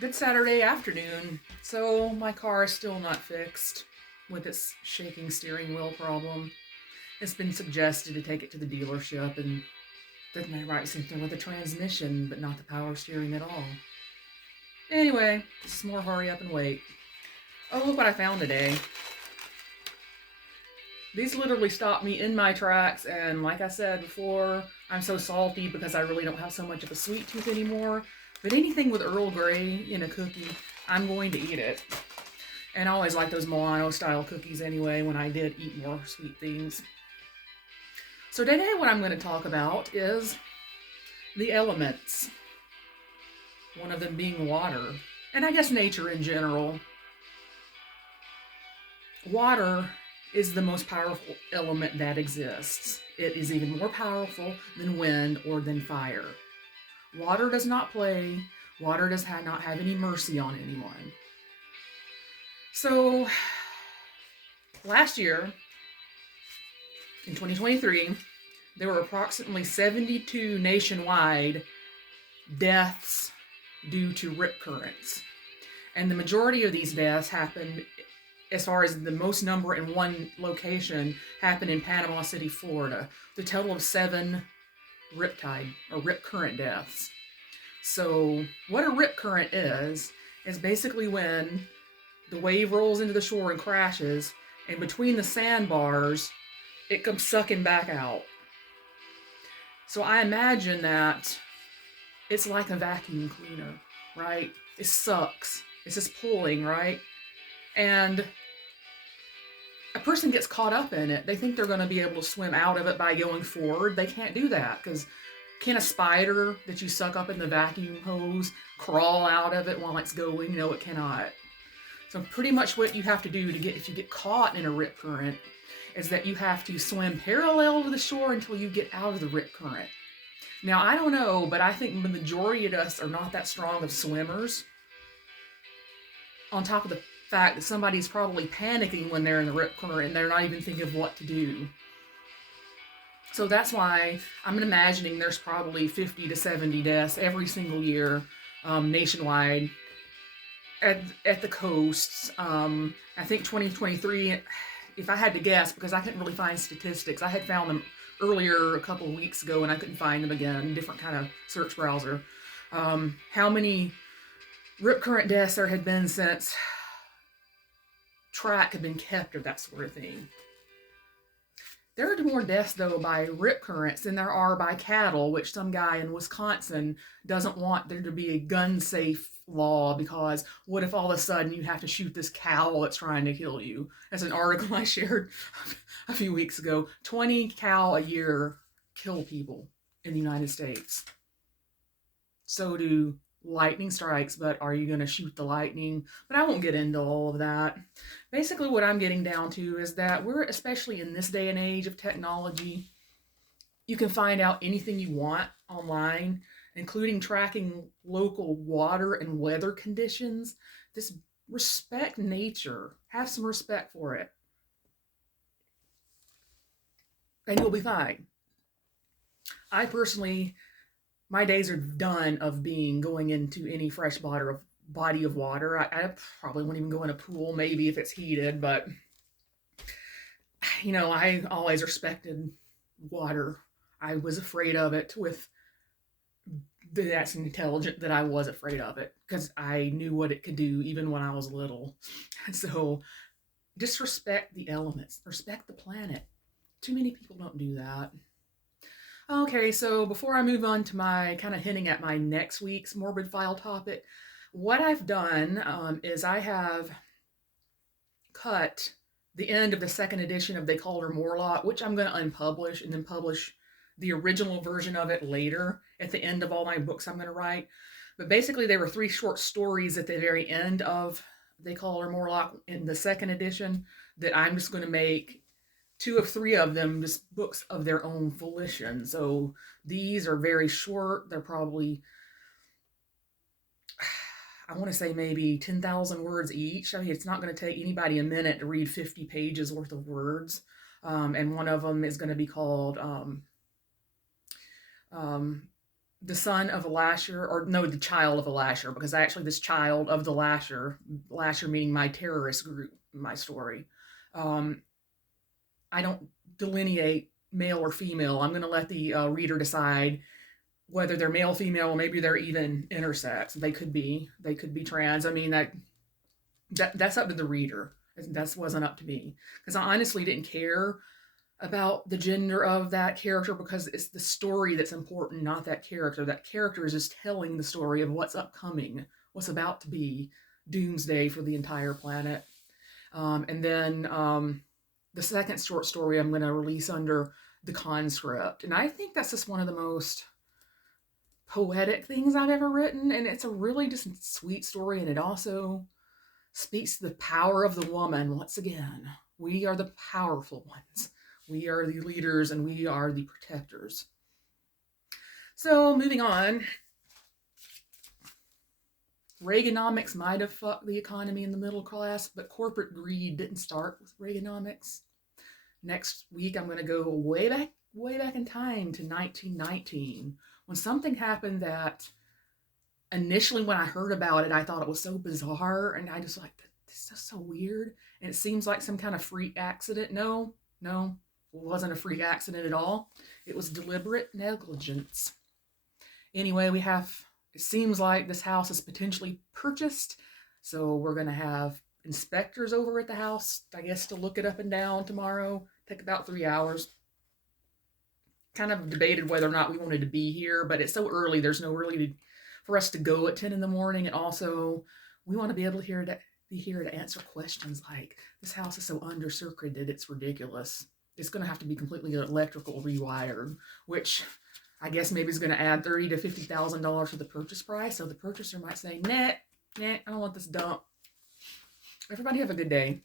Good Saturday afternoon. So my car is still not fixed with its shaking steering wheel problem. It's been suggested to take it to the dealership and they might write something with the transmission, but not the power steering at all. Anyway, just more hurry up and wait. Oh, look what I found today. These literally stopped me in my tracks, and like I said before, I'm so salty because I really don't have so much of a sweet tooth anymore. But anything with Earl Grey in a cookie, I'm going to eat it. And I always like those Milano style cookies anyway when I did eat more sweet things. So today what I'm going to talk about is the elements. One of them being water. And I guess nature in general. Water is the most powerful element that exists. It is even more powerful than wind or than fire. Water does not play. Water does not have any mercy on anyone. So last year, in 2023, there were approximately 72 nationwide deaths due to rip currents. And the majority of these deaths happened, as far as the most number in one location, happened in Panama City, Florida. The total of 7 riptide or rip current deaths. So what a rip current is basically when the wave rolls into the shore and crashes, and between the sandbars, it comes sucking back out. So I imagine that it's like a vacuum cleaner, right? It sucks. It's just pulling, right? And a person gets caught up in it. They think they're going to be able to swim out of it by going forward. They can't do that because can a spider that you suck up in the vacuum hose crawl out of it while it's going? No, it cannot. So pretty much what you have to do to get, if you get caught in a rip current, is that you have to swim parallel to the shore until you get out of the rip current. Now, I don't know, but I think the majority of us are not that strong of swimmers. On top of the fact that somebody's probably panicking when they're in the rip current and they're not even thinking of what to do. So that's why I'm imagining there's probably 50 to 70 deaths every single year nationwide at the coasts. I think 2023, if I had to guess, because I couldn't really find statistics, I had found them earlier a couple of weeks ago and I couldn't find them again, different kind of search browser. How many rip current deaths there had been since track had been kept of that sort of thing. There are more deaths, though, by rip currents than there are by cattle, which some guy in Wisconsin doesn't want there to be a gun safe law because what if all of a sudden you have to shoot this cow that's trying to kill you? As an article I shared a few weeks ago, 20 cow a year kill people in the United States. So do lightning strikes, but are you going to shoot the lightning? But I won't get into all of that. Basically, what I'm getting down to is that we're, especially in this day and age of technology, you can find out anything you want online, including tracking local water and weather conditions. Just respect nature, have some respect for it, and you'll be fine. I personally, my days are done of being going into any fresh body of water. I probably won't even go in a pool, maybe if it's heated, but I always respected water. I was afraid of it with that's intelligent that I was afraid of it because I knew what it could do even when I was little. So just respect the elements, respect the planet. Too many people don't do that. Okay, so before I move on to my kind of hinting at my next week's morbid file topic, what I've done is I have cut the end of the second edition of They Called Her Morlock, which I'm going to unpublish and then publish the original version of it later at the end of all my books I'm going to write. But basically, there were 3 short stories at the very end of They Call Her Morlock in the second edition that I'm just going to make 2 of 3 of them just books of their own volition. So these are very short. They're probably, I want to say maybe 10,000 words each. I mean, it's not going to take anybody a minute to read 50 pages worth of words. And one of them is going to be called um, the son of a lasher, or no, the child of a lasher, because actually this child of the lasher meaning my terrorist group, my story. Um, I don't delineate male or female. I'm going to let the reader decide whether they're male, female, or maybe they're even intersex. They could be trans. I mean that's up to the reader. That wasn't up to me because I honestly didn't care about the gender of that character because it's the story that's important, not that character. That character is just telling the story of what's upcoming, what's about to be doomsday for the entire planet. And then the second short story I'm going to release under the conscript. And I think that's just one of the most poetic things I've ever written. And it's a really just sweet story. And it also speaks to the power of the woman. Once again, we are the powerful ones. We are the leaders and we are the protectors. So moving on. Reaganomics might have fucked the economy in the middle class, but corporate greed didn't start with Reaganomics. Next week, I'm going to go way back in time to 1919, when something happened that initially when I heard about it, I thought it was so bizarre, and I just like, this is so weird, and it seems like some kind of freak accident. No, it wasn't a freak accident at all. It was deliberate negligence. Anyway, it seems like this house is potentially purchased, so we're going to have inspectors over at the house, I guess, to look it up and down tomorrow. Take about 3 hours. Kind of debated whether or not we wanted to be here, but it's so early, there's no really for us to go at 10 in the morning, and also we want to be able to be here to answer questions like, this house is so under-circuited, it's ridiculous. It's going to have to be completely electrical rewired, which I guess maybe is going to add $30,000 to $50,000 to the purchase price. So the purchaser might say, nah, I don't want this dump. Everybody have a good day.